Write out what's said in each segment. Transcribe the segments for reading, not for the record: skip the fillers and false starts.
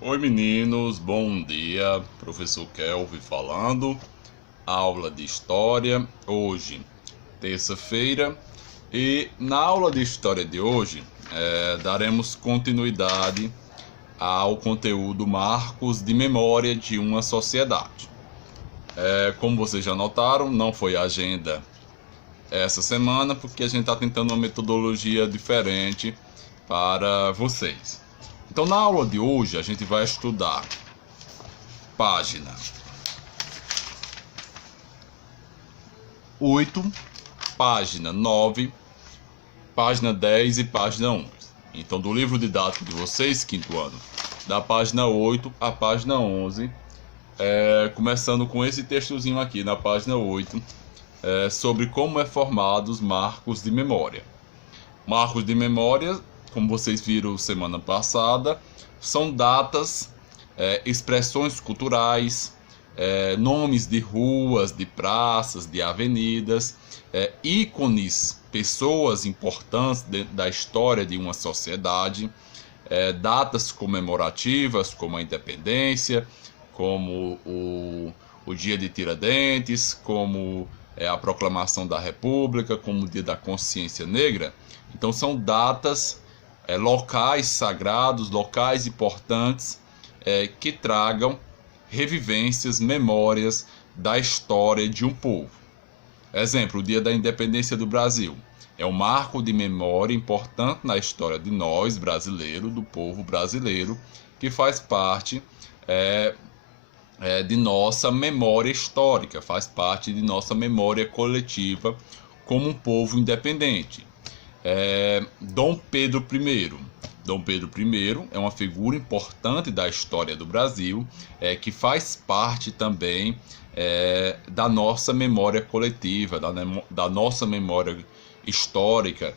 Oi meninos, bom dia, professor Kelvin falando, aula de História, hoje, terça-feira, e na aula de História de hoje, daremos continuidade ao conteúdo Marcos de Memória de uma Sociedade. Como vocês já notaram, não foi agenda essa semana, porque a gente está tentando uma metodologia diferente para vocês. Então, na aula de hoje, a gente vai estudar página 8, página 9, página 10 e página 11. Então, do livro didático de vocês, quinto ano, da página 8 à página 11, começando com esse textozinho aqui na página 8, sobre como é formado os marcos de memória. Marcos de memória, como vocês viram semana passada, são datas, expressões culturais, nomes de ruas, de praças, de avenidas, ícones, pessoas importantes dentro da história de uma sociedade, datas comemorativas como a independência, como o dia de Tiradentes, como a proclamação da República, como o dia da consciência negra. Então são datas, locais sagrados, locais importantes, que tragam revivências, memórias da história de um povo. Exemplo, o dia da independência do Brasil. É um marco de memória importante na história de nós, brasileiros, do povo brasileiro, que faz parte de nossa memória histórica, faz parte de nossa memória coletiva como um povo independente. Dom Pedro I. Dom Pedro I é uma figura importante da história do Brasil, que faz parte também da nossa memória coletiva, da nossa memória histórica,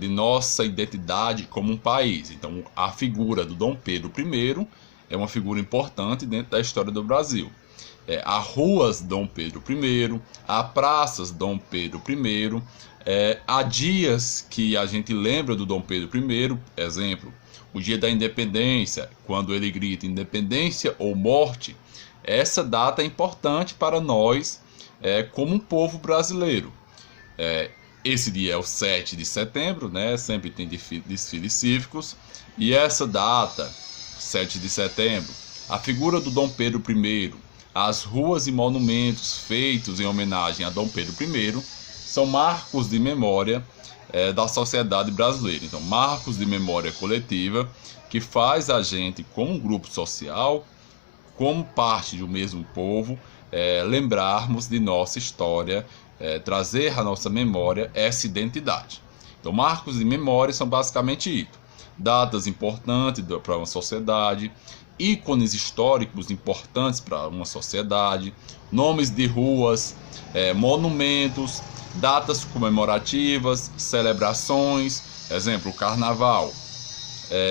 de nossa identidade como um país. Então, a figura do Dom Pedro I é uma figura importante dentro da história do Brasil. Há ruas Dom Pedro I, há praças Dom Pedro I, há dias que a gente lembra do Dom Pedro I, exemplo, o dia da independência, quando ele grita independência ou morte. Essa data é importante para nós, como um povo brasileiro. Esse dia é o 7 de setembro, né? Sempre tem desfiles cívicos, e essa data, 7 de setembro, a figura do Dom Pedro I, as ruas e monumentos feitos em homenagem a Dom Pedro I, são marcos de memória da sociedade brasileira. Então, marcos de memória coletiva que faz a gente, como um grupo social, como parte do mesmo povo, lembrarmos de nossa história, trazer à nossa memória essa identidade. Então, marcos de memória são basicamente isso. Datas importantes para uma sociedade, ícones históricos importantes para uma sociedade, nomes de ruas, monumentos, datas comemorativas, celebrações, exemplo, o carnaval,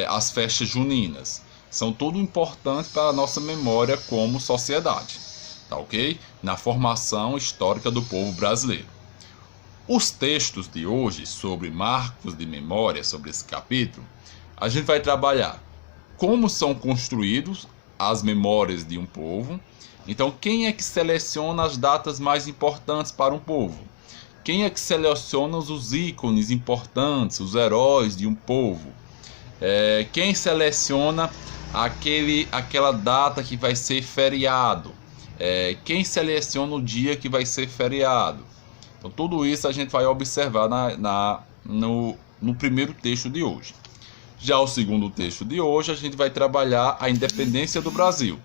as festas juninas. São tudo importante para a nossa memória como sociedade, tá ok? Na formação histórica do povo brasileiro. Os textos de hoje sobre marcos de memória, sobre esse capítulo, a gente vai trabalhar como são construídos as memórias de um povo. Então, quem é que seleciona as datas mais importantes para um povo? Quem é que seleciona os ícones importantes, os heróis de um povo? Quem seleciona aquela data que vai ser feriado? Quem seleciona o dia que vai ser feriado? Então, tudo isso a gente vai observar no primeiro texto de hoje. Já o segundo texto de hoje, a gente vai trabalhar a independência do Brasil,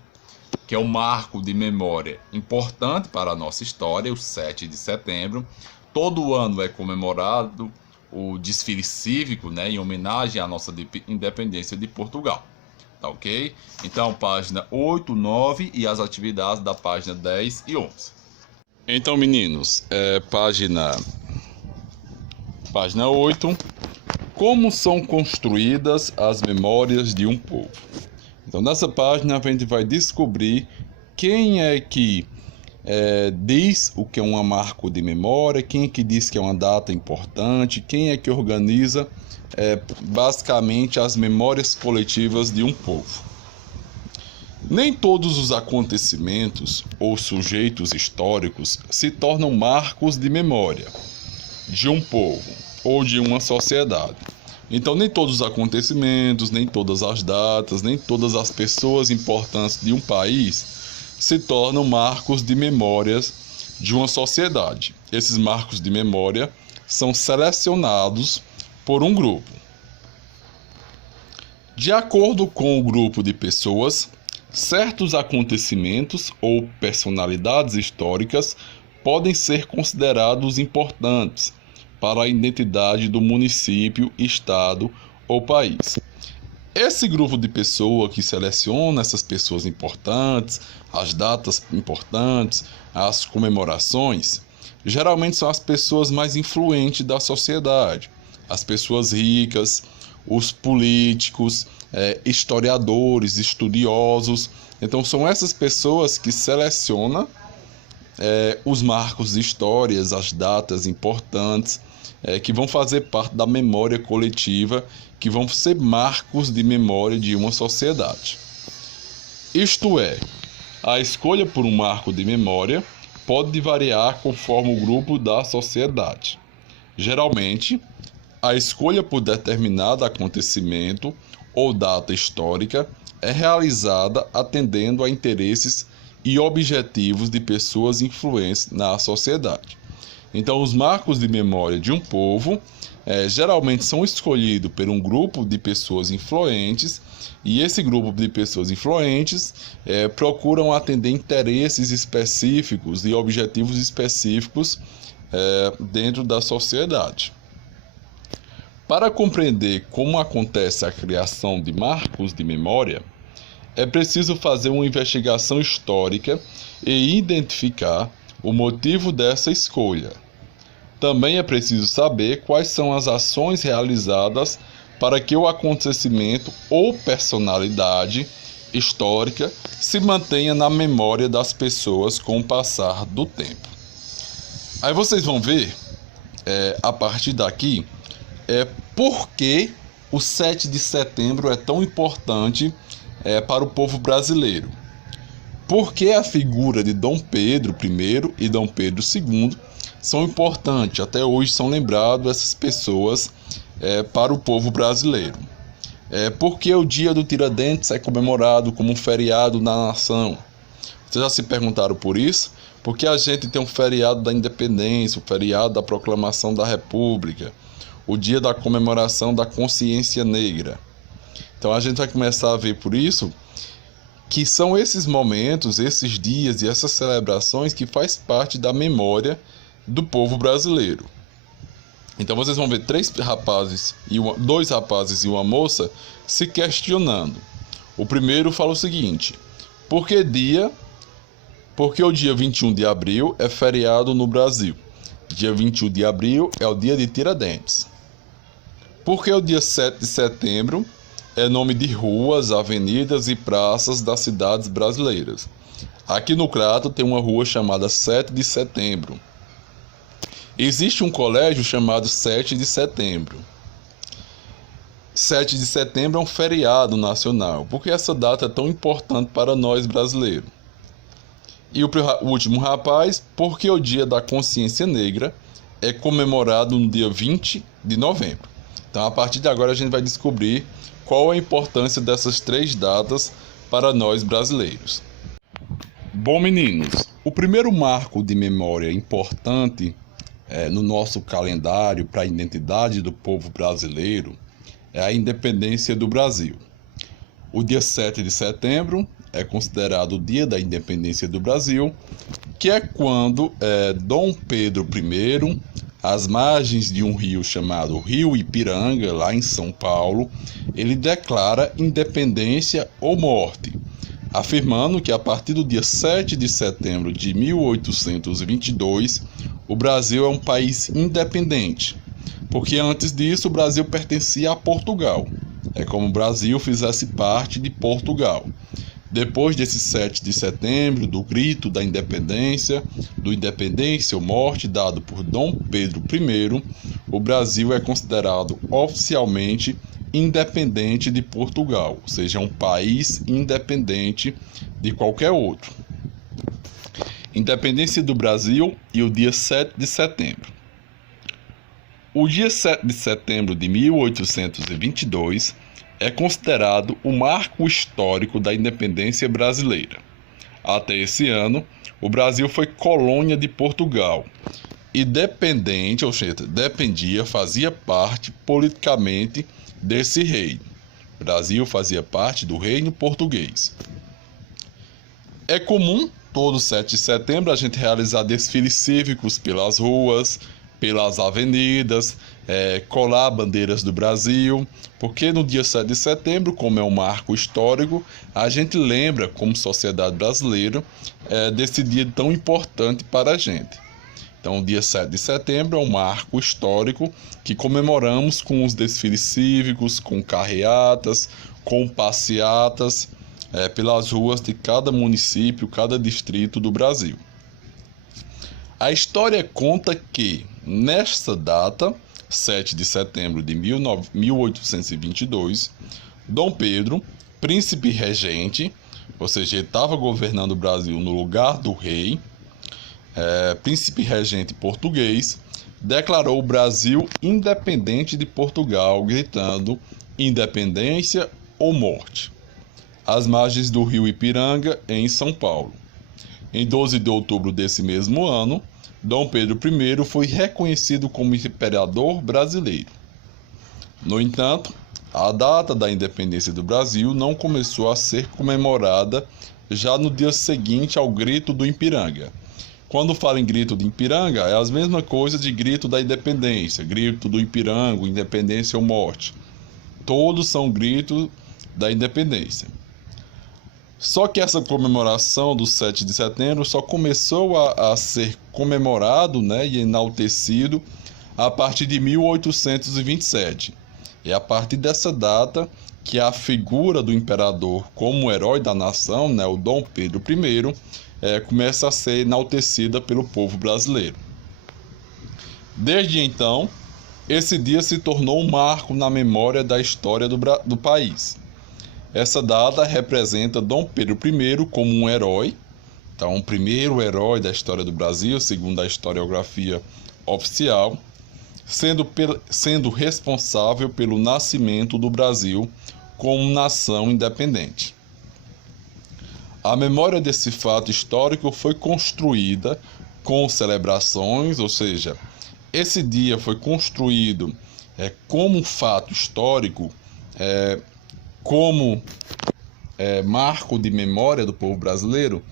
que é um marco de memória importante para a nossa história, o 7 de setembro. Todo ano é comemorado o desfile cívico, né, em homenagem à nossa independência de Portugal. Tá ok? Então, página 8, 9 e as atividades da página 10 e 11. Então, meninos, página 8. Como são construídas as memórias de um povo? Então, nessa página, a gente vai descobrir quem é que diz o que é um marco de memória, quem é que diz que é uma data importante, quem é que organiza basicamente as memórias coletivas de um povo. Nem todos os acontecimentos ou sujeitos históricos se tornam marcos de memória de um povo ou de uma sociedade. Então, nem todos os acontecimentos, nem todas as datas, nem todas as pessoas importantes de um país se tornam marcos de memórias de uma sociedade. Esses marcos de memória são selecionados por um grupo. De acordo com o grupo de pessoas, certos acontecimentos ou personalidades históricas podem ser considerados importantes para a identidade do município, estado ou país. Esse grupo de pessoas que seleciona essas pessoas importantes, as datas importantes, as comemorações, geralmente são as pessoas mais influentes da sociedade, as pessoas ricas, os políticos, historiadores, estudiosos. Então são essas pessoas que selecionam os marcos de histórias, as datas importantes, que vão fazer parte da memória coletiva, que vão ser marcos de memória de uma sociedade. Isto é, a escolha por um marco de memória pode variar conforme o grupo da sociedade. Geralmente, a escolha por determinado acontecimento ou data histórica é realizada atendendo a interesses e objetivos de pessoas influentes na sociedade. Então, os marcos de memória de um povo geralmente são escolhidos por um grupo de pessoas influentes, e esse grupo de pessoas influentes procuram atender interesses específicos e objetivos específicos dentro da sociedade. Para compreender como acontece a criação de marcos de memória, é preciso fazer uma investigação histórica e identificar o motivo dessa escolha. Também é preciso saber quais são as ações realizadas para que o acontecimento ou personalidade histórica se mantenha na memória das pessoas com o passar do tempo. Aí vocês vão ver, a partir daqui, por que o 7 de setembro é tão importante para o povo brasileiro. Por que a figura de Dom Pedro I e Dom Pedro II são importantes, até hoje são lembrados essas pessoas para o povo brasileiro. Porque o dia do Tiradentes é comemorado como um feriado na nação. Vocês já se perguntaram por isso? Porque a gente tem um feriado da independência, o feriado da proclamação da República, o dia da comemoração da consciência negra. Então a gente vai começar a ver por isso que são esses momentos, esses dias e essas celebrações que faz parte da memória do povo brasileiro. Então vocês vão ver dois rapazes e uma moça se questionando. O primeiro fala o seguinte: por que o dia 21 de abril é feriado no Brasil? Dia 21 de abril é o dia de Tiradentes. Por que o dia 7 de setembro é nome de ruas, avenidas e praças das cidades brasileiras? Aqui no Crato tem uma rua chamada 7 de setembro. Existe um colégio chamado 7 de setembro. 7 de setembro é um feriado nacional. Por que essa data é tão importante para nós brasileiros? E o último rapaz, por que o Dia da Consciência Negra é comemorado no dia 20 de novembro? Então, a partir de agora, a gente vai descobrir qual a importância dessas três datas para nós brasileiros. Bom, meninos, o primeiro marco de memória importante no nosso calendário para a identidade do povo brasileiro é a independência do Brasil. O dia 7 de setembro é considerado o dia da independência do Brasil, que é quando Dom Pedro I, às margens de um rio chamado Rio Ipiranga, lá em São Paulo, ele declara independência ou morte, afirmando que a partir do dia 7 de setembro de 1822, o Brasil é um país independente, porque antes disso o Brasil pertencia a Portugal. É como o Brasil fizesse parte de Portugal. Depois desse 7 de setembro, do grito da independência, do independência ou morte dado por Dom Pedro I, o Brasil é considerado oficialmente independente de Portugal, ou seja, um país independente de qualquer outro. Independência do Brasil e o dia 7 de setembro. O dia 7 de setembro de 1822 é considerado o marco histórico da independência brasileira. Até esse ano, o Brasil foi colônia de Portugal e dependente, ou seja, dependia, fazia parte politicamente desse reino. O Brasil fazia parte do reino português. É comum, todo 7 de setembro, a gente realizar desfiles cívicos pelas ruas, pelas avenidas, colar bandeiras do Brasil, porque no dia 7 de setembro, como é um marco histórico, a gente lembra, como sociedade brasileira, desse dia tão importante para a gente. Então, o dia 7 de setembro é um marco histórico que comemoramos com os desfiles cívicos, com carreatas, com passeatas, pelas ruas de cada município, cada distrito do Brasil. A história conta que, nesta data, 7 de setembro de 1822, Dom Pedro, príncipe regente, ou seja, ele estava governando o Brasil no lugar do rei, príncipe regente português, declarou o Brasil independente de Portugal, gritando independência ou morte, às margens do rio Ipiranga, em São Paulo. Em 12 de outubro desse mesmo ano, Dom Pedro I foi reconhecido como imperador brasileiro. No entanto, a data da independência do Brasil não começou a ser comemorada já no dia seguinte ao grito do Ipiranga. Quando fala em grito do Ipiranga, é a mesma coisa de grito da independência, grito do Ipiranga, independência ou morte. Todos são gritos da independência. Só que essa comemoração do 7 de setembro só começou a ser comemorado, e enaltecido a partir de 1827. É a partir dessa data que a figura do imperador como herói da nação, o Dom Pedro I, começa a ser enaltecida pelo povo brasileiro. Desde então, esse dia se tornou um marco na memória da história do país. Essa data representa Dom Pedro I como um herói, então o primeiro herói da história do Brasil, segundo a historiografia oficial, sendo responsável pelo nascimento do Brasil como nação independente. A memória desse fato histórico foi construída com celebrações, ou seja, esse dia foi construído como um fato histórico, como marco de memória do povo brasileiro,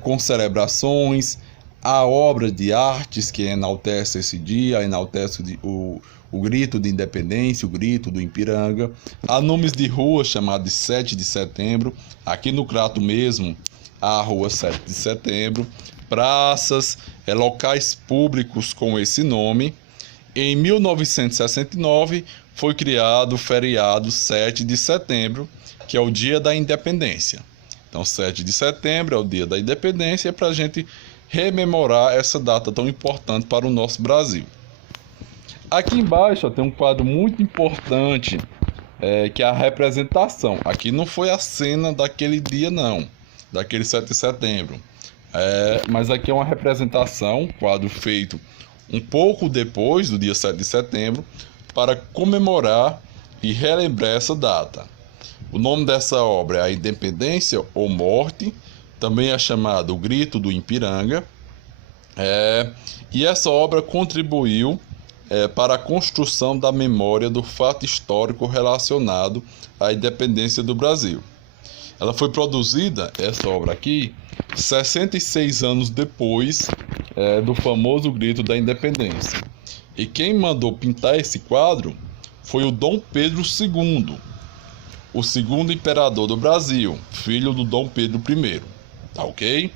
com celebrações, a obra de artes que enaltece esse dia, enaltece o grito de independência, o grito do Ipiranga, há nomes de ruas chamadas de 7 de setembro, aqui no Crato mesmo, a rua 7 de setembro, praças, locais públicos com esse nome. Em 1969 foi criado o feriado 7 de setembro, que é o dia da independência. Então 7 de setembro é o dia da independência para a gente rememorar essa data tão importante para o nosso Brasil. Aqui embaixo tem um quadro muito importante, que é a representação. Aqui não foi a cena daquele dia não, daquele 7 de setembro. Mas aqui é uma representação, um quadro feito um pouco depois do dia 7 de setembro, para comemorar e relembrar essa data. O nome dessa obra é A Independência ou Morte, também é chamado O Grito do Ipiranga, e essa obra contribuiu para a construção da memória do fato histórico relacionado à independência do Brasil. Ela foi produzida, essa obra aqui, 66 anos depois do famoso Grito da Independência. E quem mandou pintar esse quadro foi o Dom Pedro II, o segundo imperador do Brasil, filho do Dom Pedro I. Tá ok?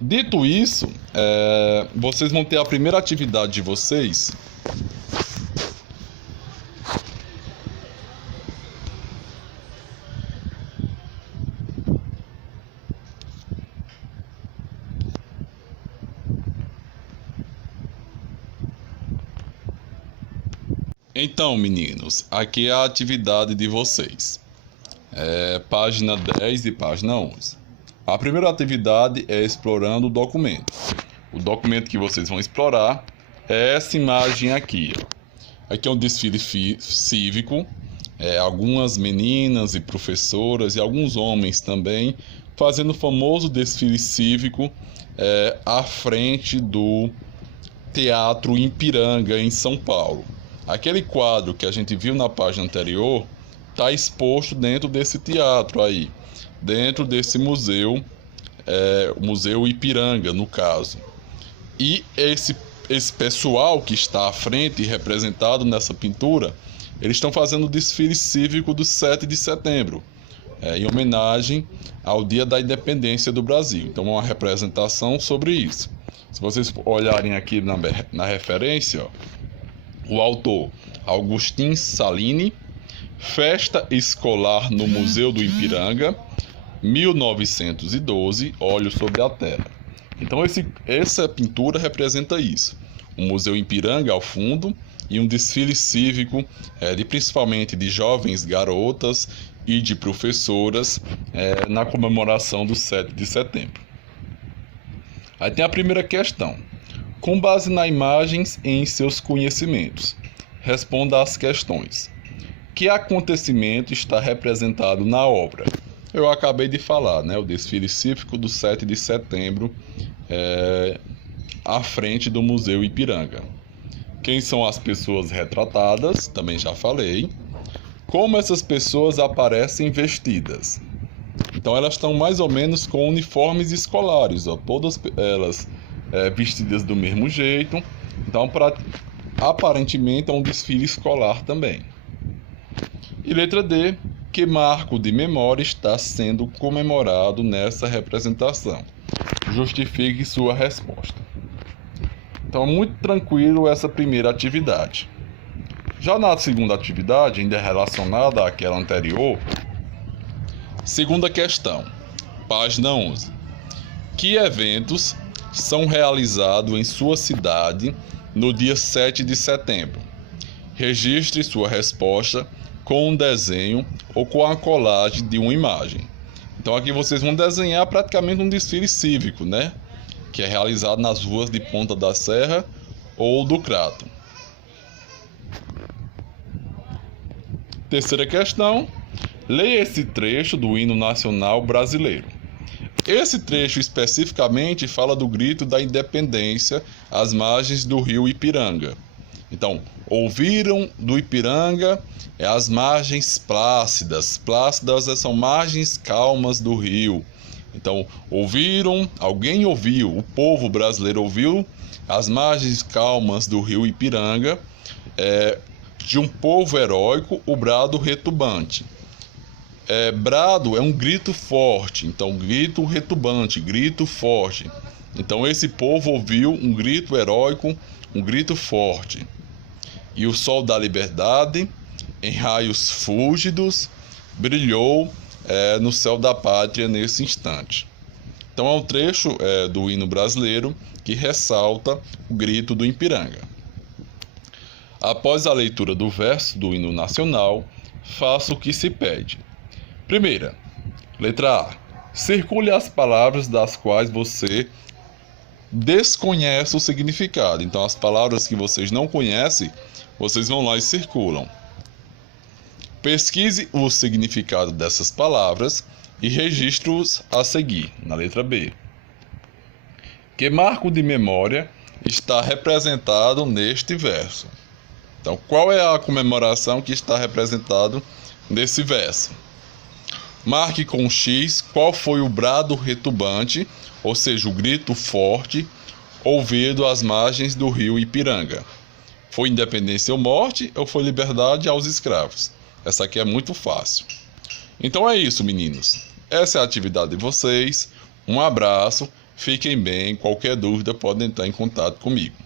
Dito isso, vocês vão ter a primeira atividade de vocês. Então, meninos, aqui é a atividade de vocês. Página 10 e página 11. A primeira atividade é explorando o documento. O documento que vocês vão explorar é essa imagem aqui. Aqui é um desfile cívico. Algumas meninas e professoras e alguns homens também fazendo o famoso desfile cívico à frente do Teatro Ipiranga, em São Paulo. Aquele quadro que a gente viu na página anterior está exposto dentro desse teatro aí, dentro desse museu, o Museu Ipiranga, no caso. E esse pessoal que está à frente, representado nessa pintura, eles estão fazendo o desfile cívico do 7 de setembro, em homenagem ao Dia da Independência do Brasil. Então, é uma representação sobre isso. Se vocês olharem aqui na referência, o autor Augustin Salini, Festa Escolar no Museu do Ipiranga, 1912, Olhos sobre a Terra. Então essa pintura representa isso. O Museu Ipiranga ao fundo e um desfile cívico, principalmente de jovens garotas e de professoras, na comemoração do 7 de setembro. Aí tem a primeira questão. Com base nas imagens e em seus conhecimentos, responda às questões. Que acontecimento está representado na obra? Eu acabei de falar, o desfile cívico do 7 de setembro, à frente do Museu Ipiranga. Quem são as pessoas retratadas? Também já falei. Como essas pessoas aparecem vestidas? Então elas estão mais ou menos com uniformes escolares, todas elas vestidas do mesmo jeito. Então, aparentemente é um desfile escolar também. E letra D, que marco de memória está sendo comemorado nessa representação? Justifique sua resposta. Então, muito tranquilo essa primeira atividade. Já na segunda atividade, ainda relacionada àquela anterior, segunda questão, página 11. Que eventos são realizados em sua cidade no dia 7 de setembro? Registre sua resposta com um desenho ou com a colagem de uma imagem. Então aqui vocês vão desenhar praticamente um desfile cívico, que é realizado nas ruas de Ponta da Serra ou do Crato. Terceira questão, leia esse trecho do hino nacional brasileiro. Esse trecho especificamente fala do grito da independência às margens do rio Ipiranga. Então, ouviram do Ipiranga as margens plácidas. Plácidas são margens calmas do rio. Então, alguém ouviu, o povo brasileiro ouviu as margens calmas do rio Ipiranga, de um povo heróico, o brado retumbante. Brado é um grito forte, então grito retumbante, grito forte. Então esse povo ouviu um grito heróico, um grito forte. E o sol da liberdade, em raios fúlgidos, brilhou no céu da pátria nesse instante. Então é um trecho do hino brasileiro que ressalta o grito do Ipiranga. Após a leitura do verso do hino nacional, faça o que se pede. Primeira, letra A. Circule as palavras das quais você desconhece o significado. Então, as palavras que vocês não conhecem, vocês vão lá e circulam. Pesquise o significado dessas palavras e registre-os a seguir, na letra B. Que marco de memória está representado neste verso? Então, qual é a comemoração que está representado nesse verso? Marque com X qual foi o brado retumbante, ou seja, o grito forte, ouvido às margens do rio Ipiranga. Foi independência ou morte, ou foi liberdade aos escravos? Essa aqui é muito fácil. Então é isso, meninos. Essa é a atividade de vocês. Um abraço, fiquem bem. Qualquer dúvida podem entrar em contato comigo.